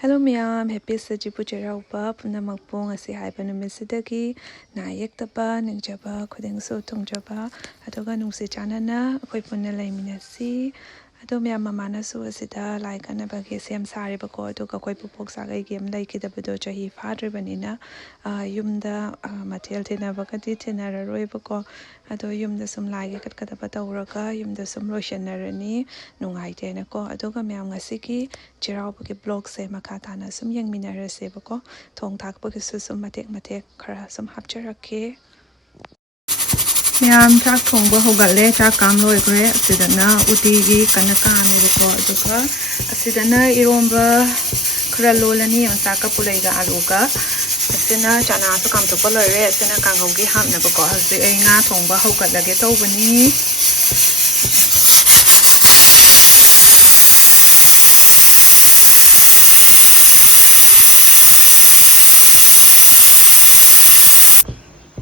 Hello ma'am, happy Sajibu Cheiraoba, Punamagpong, as I have an Missidaki, Nayaktaba, Ningjaba, Kudingso Thongjaba, Atoga Nusijanana, Koipunela Minasi, Adomia Mamana Suasida, like Anabaki, Sam Sari Bako, Toka Koipupoxa game, like it Abadoja, he father Banina, Yumda, Matilda Navakati, Tenara Roibako, Ado Yumda some like at Katabata, Yumda some Russian Narani, Nungaitenako, Adoga Miangasiki, Cheiraoba blog say Makatana, some young minera sebako, Thakpa some matek some hapchare. Miam Chak Thongba Hogale, Chak Kamlo Egre, Sidana, Utigi, Kanaka, Americo, Duka, Sidana, Iromba, Kralolani, and Saka Pulega Aluka, Sina, Chana, to come to Polare, Sina Kangogi Ham never got the Enga Thongba Hogala get over me.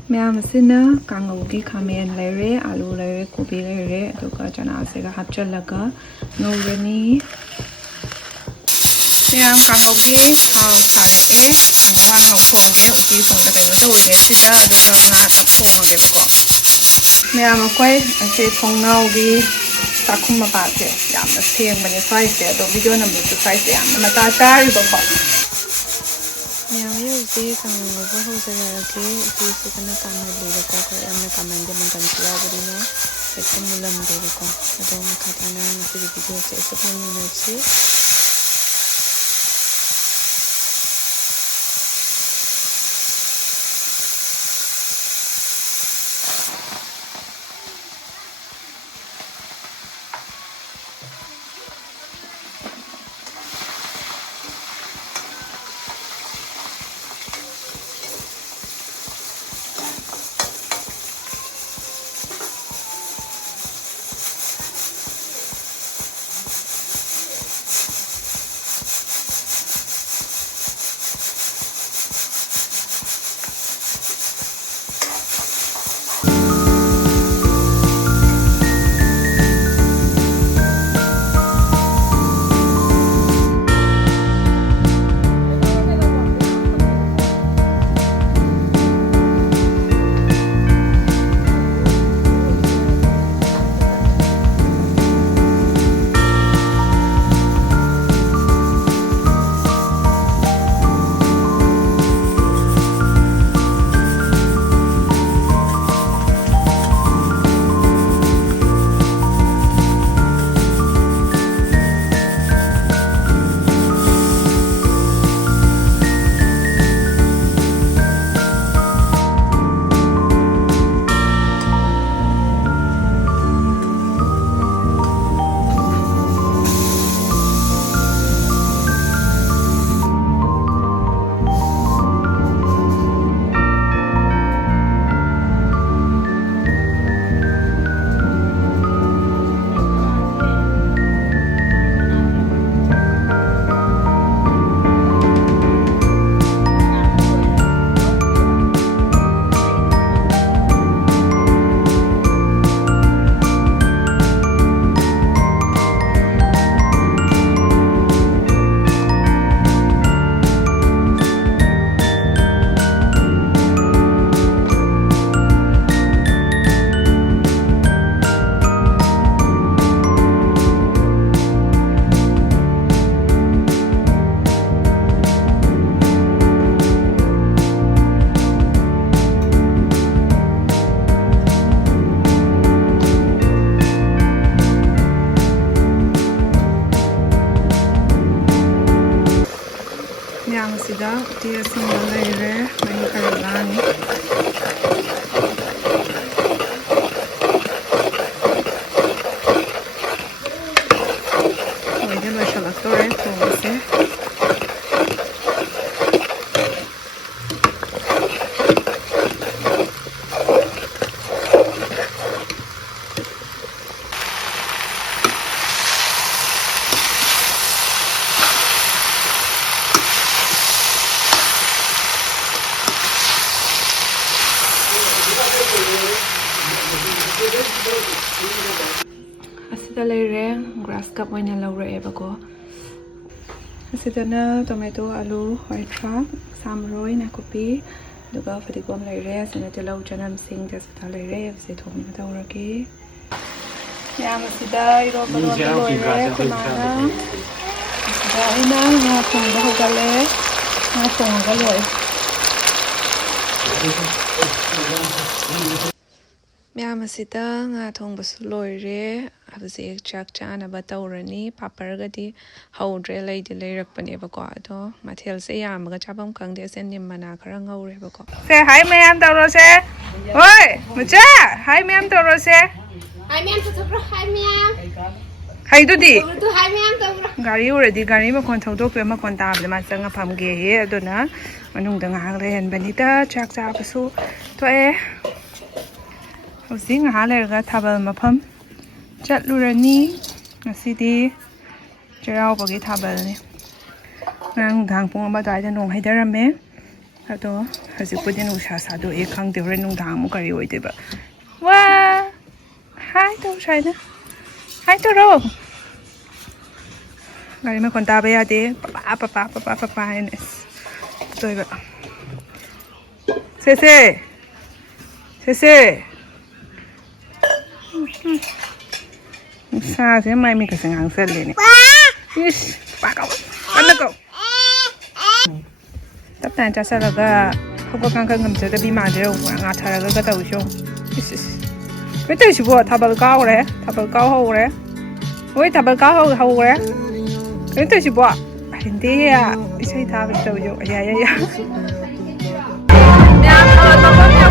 Miam Sina, Kangogi Kamen Lere, Alu Lere, Kubi Lere, Duka Chana Sega Hapchalaga, no Reni. Miam Kangogi, haokhre, Thongba haokhre, Uti Thong the Bedo, Sida, the Ganga, Thong of the Miam Quay, I say Thongnaogi, Thakpa Bate, Yam, the same when you size there, the video number to size there, and Matata is a box. Miam, you see, Kangoba Hosaka, if you can come with the cocker and the command them and Tiago, it's a Mulam Devico. I don't Katana, and the video says a plain Sida, Tia Singalere, Mani Karabani. Wait, I'm going to show you. Asida lere grass cup when you lower ever go. ꯑꯁꯤꯗꯅ tomato ꯑꯂꯨ ꯍꯋꯥꯏ ꯊꯔꯥꯛ ꯁꯥꯃꯔꯣꯏ ꯅꯥꯀꯨꯞꯄꯤ ꯑꯗꯨꯒ ꯐꯗꯤꯒꯣꯝ ꯂꯩꯔꯦ ꯑꯁꯤꯅ ꯇꯤꯜꯍꯧ ꯆꯅꯝ ꯁꯤꯡ ꯇꯦꯖꯄꯇꯥ ꯂꯩꯔꯦ ꯍꯧꯖꯤꯛ ꯊꯣꯡꯕ ꯇꯧꯔꯒꯦ ꯃꯌꯥꯝ ꯑꯁꯤꯗ ꯏꯔꯣꯟꯕ ꯂꯣꯟꯕ ꯂꯣꯏꯔꯦ ꯑꯩꯈꯣꯏ ꯃꯥꯅ ꯑꯁꯤꯗ ꯑꯩꯅ ꯉꯥ ꯊꯣꯡꯕ ꯍꯧꯒꯠꯂꯦ ꯉꯥ ꯊꯣꯡꯉꯒ ꯂꯣꯏꯔꯦ ꯃꯌꯥꯝ ꯑꯁꯤꯗ ꯉꯥ ꯊꯣꯡꯕꯁꯨ ꯂꯣꯏꯔꯦ ꯍꯧꯖꯤꯛ ꯆꯥꯛ ꯆꯥꯅꯕ ꯇꯧꯔꯅꯤ ꯄꯥꯄꯔꯒꯗꯤ ꯍꯧꯗ꯭ꯔꯦ ꯂꯩꯗꯤ ꯂꯩꯔꯛꯄꯅꯦꯕꯀꯣ ꯑꯗꯣ ꯃꯊꯦꯜꯁꯦ ꯌꯥꯝꯃꯒ ꯆꯥꯐꯝ ꯈꯪꯗꯦ ꯁꯦ ꯅꯤꯝ ꯃꯅꯥ ꯈꯔ ꯉꯧꯔꯦꯕꯀꯣ ꯁꯦ ꯍꯥꯏ ꯃꯌꯥꯝ ꯇꯧꯔꯣꯁꯦ ꯍꯣꯏ ꯃꯆꯥ ꯍꯥꯏ ꯃꯌꯥꯝ ꯇꯧꯔꯣꯁꯦ Hai mẹ em tụi hai mẹ ꯍꯩꯗꯨꯗꯤ tụi hai mẹ em tụi ꯒꯥꯔꯤ ꯎꯔꯗꯤ ꯒꯥꯔꯤ ꯃꯈꯣꯟ ꯊꯧꯗꯣꯛꯄꯤꯕ ꯃꯈꯣꯟ ꯇꯥꯕꯗ ꯃꯥ ꯆꯪꯉ ꯐꯝꯒꯦꯌꯦ ꯑꯗꯨꯅ ꯃꯅꯨꯡꯗ ꯉꯥꯏꯍꯥꯛ ꯂꯩꯍꯟꯕꯅꯤꯗ ꯆꯥꯛ ꯆꯥꯕꯁꯨ ꯊꯣꯛꯑꯦ ꯍꯧꯖꯤꯛ ꯉꯥꯏꯍꯥꯛ ꯂꯩꯔꯒ ꯊꯥꯕꯜ ꯃꯐꯝ ꯆꯠꯂꯨꯔꯅꯤ ꯉꯁꯤꯗꯤ ꯆꯩꯔꯥꯎꯕꯒꯤ ꯊꯥꯕꯜꯅꯤ ꯉꯔꯥꯡ ꯅꯨꯡꯗꯥꯡ ꯄꯨꯡ 1 ꯑꯗꯨꯋꯥꯏꯗ ꯅꯣꯡ ꯍꯩꯊꯔꯝꯃꯦ ꯑꯗꯣ ꯍꯧꯖꯤꯛꯄꯨꯗꯤ ꯅꯨꯡꯁꯥ ꯁꯥꯗꯣꯛꯑꯦ ꯈꯪꯗꯦ ꯍꯣꯔꯦꯟ ꯅꯨꯡꯗꯥꯡ ꯑꯃꯨꯛ ꯀꯔꯤ ꯑꯣꯏꯗꯣꯏꯕ ꯋꯥ ꯍꯥꯏ ꯇꯧ ꯁꯥꯏꯅ ꯍꯥꯏ ꯇꯧꯔꯣ ꯒꯥꯔꯤ ꯃꯈꯣꯟ ꯇꯥꯕ ꯌꯥꯗꯦ ꯄꯄꯥ ꯍꯥꯏꯅ ꯇꯣꯏꯕ ꯁꯦꯁꯦ ꯅꯨꯡꯁꯥꯁꯦ ꯃꯥꯏ ꯃꯤꯠꯀꯁꯦ ꯉꯥꯡꯁꯜꯂꯦꯅꯦ ꯏꯁ ꯄꯥꯀꯧ ꯀꯟꯅ ꯀꯧ ꯇꯞ ꯇꯥꯅ ꯆꯥꯁꯜꯂꯒ ꯍꯧꯒꯠ ꯀꯥꯡꯈꯠ ꯉꯝꯖꯗꯕꯤ ꯃꯥꯟꯗ꯭ꯔꯦ ꯉꯥꯊꯔꯒ ꯇꯧꯏꯁꯨ ꯏꯁ ꯀꯩ ꯇꯧꯏꯁꯤꯕꯣ ꯊꯥꯕꯜ ꯀꯥꯎꯔꯦ ꯊꯥꯕꯜ ꯀꯥꯎ ꯍꯧꯔꯦ ꯍꯣꯏ ꯊꯥꯕꯜ ꯀꯥꯎ ꯍꯧꯔꯦ ꯀꯩꯅꯣ ꯇꯧꯏꯁꯤꯕꯣ ꯍꯩꯅꯗꯦ ꯏꯁꯩ ꯊꯥꯕꯗ ꯇꯧꯏꯁꯨ ꯌꯥ ꯃꯌꯥꯝ ꯊꯥꯕꯜ ꯃꯐꯝ